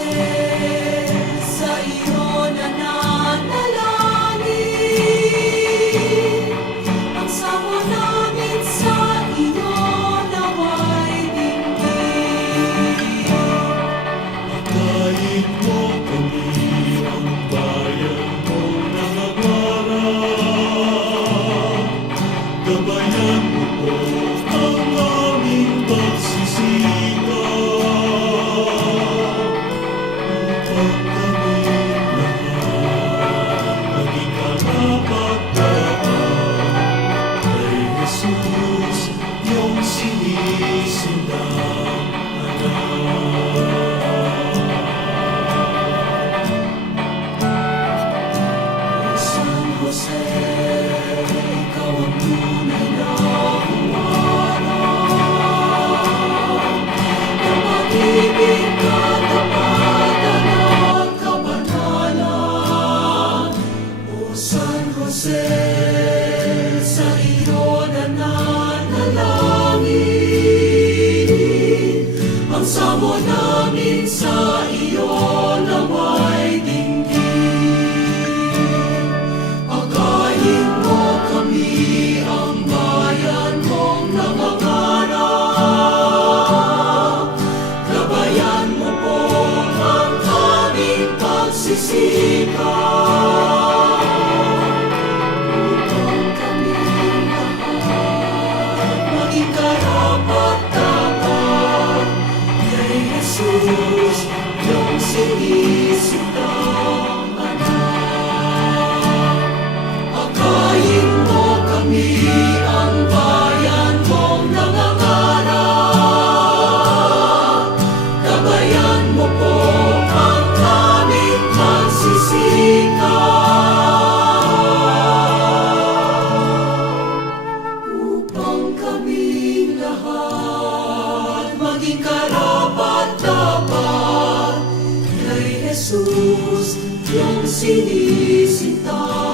Jose, sa iyo nananalangin. Ang samo namin sa iyo nawa'y dinggin. Pagkain mo kami ang bayan mong nangangarap. Gabayan mo po ang aming pagsisikap. Upang kami lahat maging karapat-dapat kay Jesus, iyong sinisindang San Jose, ikaw ang tunay na humarap ng pag-ibig, katapatan at kabanalan. O San Jose, sa iyo nananalangin. Ang samo namin sa iyo nawa'y dinggin. Pagkain mo kami ang bayan mong nangangarap. Gabayan mo po ang aming pagsisikap. Upang kaming lahat maging karapat-dapat kay Jesus, iyong sinisindang anak. Pagkain mo kami ang bayan mong nangangarap. Gabayan mo po ang aming pagsisikap. Upang kaming lahat maging karapat-dapat kay Jesus, iyong sinisindang